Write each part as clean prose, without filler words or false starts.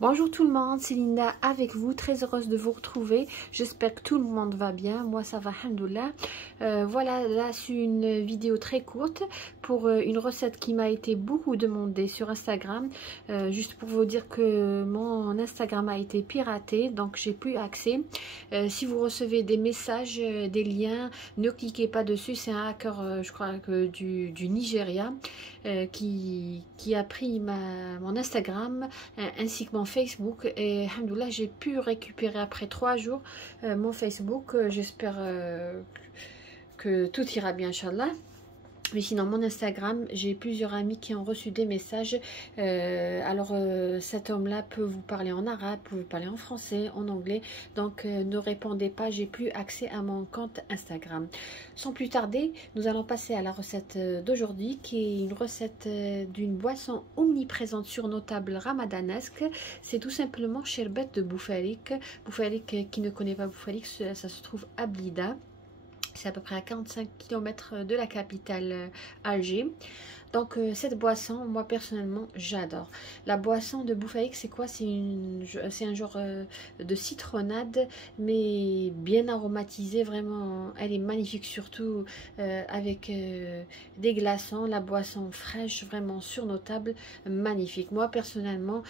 Bonjour tout le monde, c'est Linda avec vous, très heureuse de vous retrouver. J'espère que tout le monde va bien, moi ça va, alhamdoulilah. Voilà, là c'est une vidéo très courte pour une recette qui m'a été beaucoup demandée sur Instagram. Juste pour vous dire que mon Instagram a été piraté, donc j'ai plus accès. Si vous recevez des messages, des liens, ne cliquez pas dessus, c'est un hacker, je crois que du Nigeria, qui a pris mon Instagram ainsi que mon Facebook, et alhamdoulilah j'ai pu récupérer après 3 jours mon Facebook. J'espère que tout ira bien, inchallah. Mais sinon, mon Instagram, j'ai plusieurs amis qui ont reçu des messages. Cet homme-là peut vous parler en arabe, peut vous parler en français, en anglais. Donc, ne répondez pas, j'ai plus accès à mon compte Instagram. Sans plus tarder, nous allons passer à la recette d'aujourd'hui, qui est une recette d'une boisson omniprésente sur nos tables ramadanesques. C'est tout simplement sherbet de Boufarik. Boufarik, qui ne connaît pas Boufarik, ça se trouve à Blida. C'est à peu près à 45 km de la capitale Alger. Donc cette boisson, moi personnellement, j'adore. La boisson de Boufarik, c'est quoi? C'est un genre de citronnade, mais bien aromatisée, vraiment. Elle est magnifique, surtout avec des glaçons. La boisson fraîche, vraiment sur nos tables, magnifique. Moi personnellement,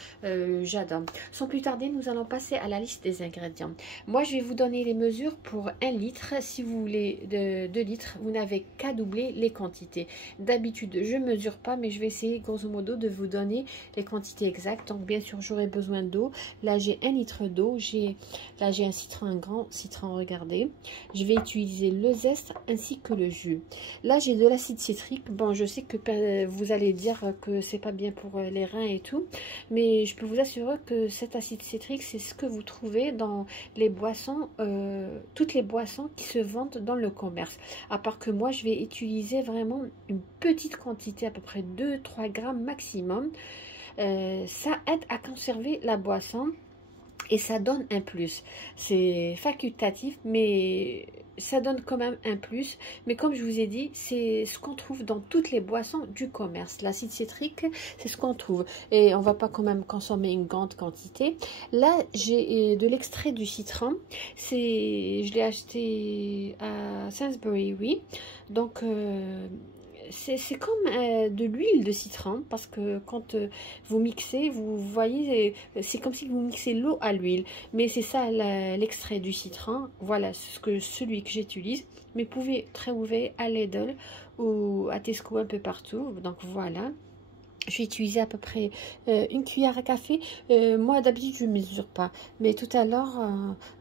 j'adore. Sans plus tarder, nous allons passer à la liste des ingrédients. Moi, je vais vous donner les mesures pour 1 litre. Si vous voulez 2 litres, vous n'avez qu'à doubler les quantités. D'habitude, je mesure pas, mais je vais essayer grosso modo de vous donner les quantités exactes. Donc bien sûr, j'aurai besoin d'eau. Là j'ai 1 litre d'eau. Là j'ai un citron, un grand citron, regardez. Je vais utiliser le zeste ainsi que le jus. Là j'ai de l'acide citrique. Bon, je sais que vous allez dire que c'est pas bien pour les reins et tout, mais je peux vous assurer que cet acide citrique, c'est ce que vous trouvez dans les boissons, toutes les boissons qui se vendent dans le commerce. À part que moi je vais utiliser vraiment une petite quantité, à peu près 2-3 grammes maximum. Ça aide à conserver la boisson et ça donne un plus. C'est facultatif, mais ça donne quand même un plus. Mais comme je vous ai dit, c'est ce qu'on trouve dans toutes les boissons du commerce. L'acide citrique, c'est ce qu'on trouve. Et on va pas quand même consommer une grande quantité. Là, j'ai de l'extrait du citron. Je l'ai acheté à Sainsbury, oui. Donc, c'est comme de l'huile de citron, parce que quand vous mixez, vous voyez, c'est comme si vous mixez l'eau à l'huile. Mais c'est ça l'extrait du citron. Voilà celui que j'utilise. Mais vous pouvez trouver à Lidl ou à Tesco un peu partout. Donc voilà. Je vais utiliser à peu près 1 cuillère à café. Moi, d'habitude, je ne mesure pas. Mais tout à l'heure,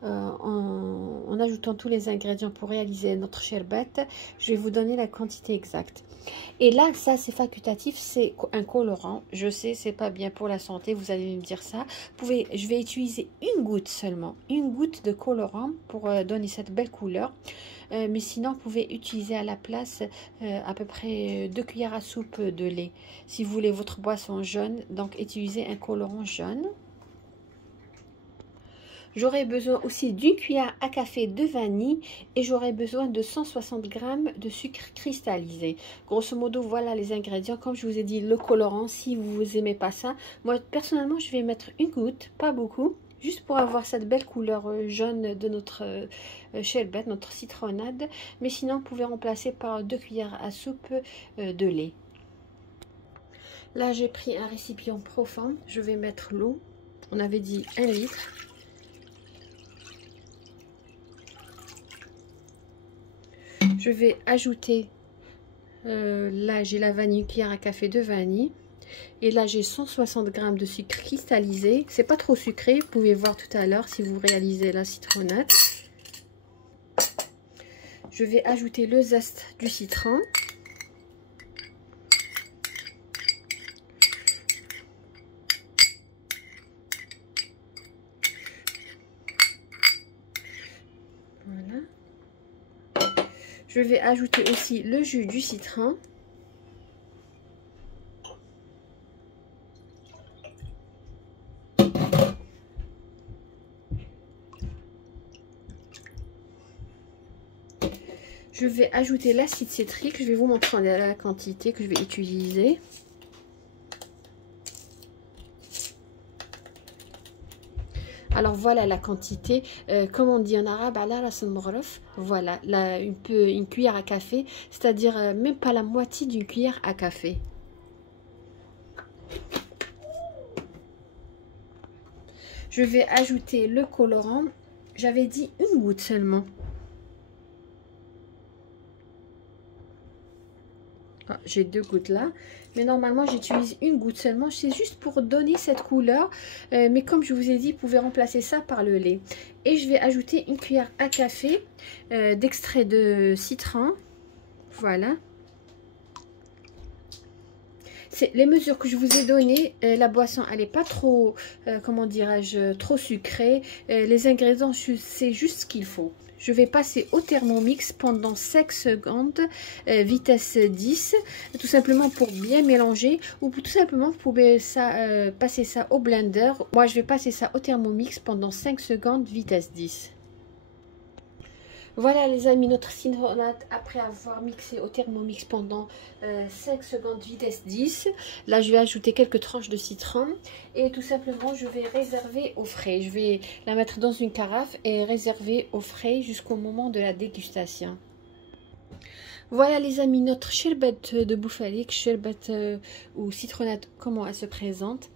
en ajoutant tous les ingrédients pour réaliser notre sherbet, je vais vous donner la quantité exacte. Et là, ça, c'est facultatif. C'est un colorant. Je sais, c'est pas bien pour la santé. Vous allez me dire ça. Je vais utiliser une goutte seulement. Une goutte de colorant pour donner cette belle couleur. Mais sinon, vous pouvez utiliser à la place à peu près 2 cuillères à soupe de lait. Si vous voulez votre boisson jaune, donc utilisez un colorant jaune. J'aurai besoin aussi d'une cuillère à café de vanille et j'aurai besoin de 160 g de sucre cristallisé. Grosso modo, voilà les ingrédients. Comme je vous ai dit, le colorant, si vous n'aimez pas ça, moi personnellement, je vais mettre une goutte, pas beaucoup, juste pour avoir cette belle couleur jaune de notre sherbet, notre citronnade. Mais sinon, vous pouvez remplacer par 2 cuillères à soupe de lait. Là, j'ai pris un récipient profond. Je vais mettre l'eau. On avait dit 1 litre. Je vais ajouter, là j'ai la vanille, une cuillère à café de vanille. Et là j'ai 160 g de sucre cristallisé. C'est pas trop sucré, vous pouvez voir tout à l'heure si vous réalisez la citronnade. Je vais ajouter le zeste du citron. Voilà. Je vais ajouter aussi le jus du citron. Je vais ajouter l'acide citrique. Je vais vous montrer la quantité que je vais utiliser. Alors voilà la quantité, comme on dit en arabe, voilà, une cuillère à café, c'est-à-dire même pas la moitié d'une cuillère à café. Je vais ajouter le colorant, j'avais dit une goutte seulement. Ah, j'ai 2 gouttes là, mais normalement j'utilise une goutte seulement, c'est juste pour donner cette couleur, mais comme je vous ai dit, vous pouvez remplacer ça par le lait. Et je vais ajouter une cuillère à café d'extrait de citron, voilà. C'est les mesures que je vous ai données. La boisson elle n'est pas trop, comment dirais-je, trop sucrée, les ingrédients c'est juste ce qu'il faut. Je vais passer au Thermomix pendant 5 secondes, vitesse 10, tout simplement pour bien mélanger, ou tout simplement vous pouvez passer ça au blender. Moi je vais passer ça au Thermomix pendant 5 secondes, vitesse 10. Voilà les amis, notre cinnamon après avoir mixé au Thermomix pendant 5 secondes vitesse 10. Là je vais ajouter quelques tranches de citron et tout simplement je vais réserver au frais. Je vais la mettre dans une carafe et réserver au frais jusqu'au moment de la dégustation. Voilà les amis, notre sherbet de bouffalik, sherbet ou citronnade, comment elle se présente.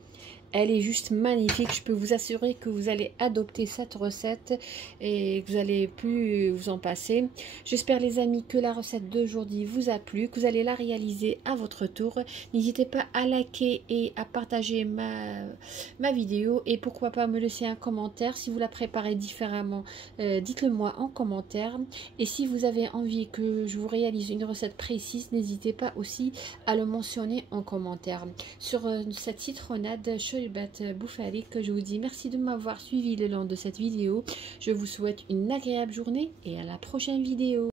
Elle est juste magnifique. Je peux vous assurer que vous allez adopter cette recette et que vous allez plus vous en passer. J'espère les amis que la recette d'aujourd'hui vous a plu, que vous allez la réaliser à votre tour. N'hésitez pas à liker et à partager ma vidéo et pourquoi pas me laisser un commentaire. Si vous la préparez différemment, dites-le moi en commentaire. Et si vous avez envie que je vous réalise une recette précise, n'hésitez pas aussi à le mentionner en commentaire. Sur cette citronnade bouffalik, je vous dis merci de m'avoir suivi le long de cette vidéo. Je vous souhaite une agréable journée et à la prochaine vidéo.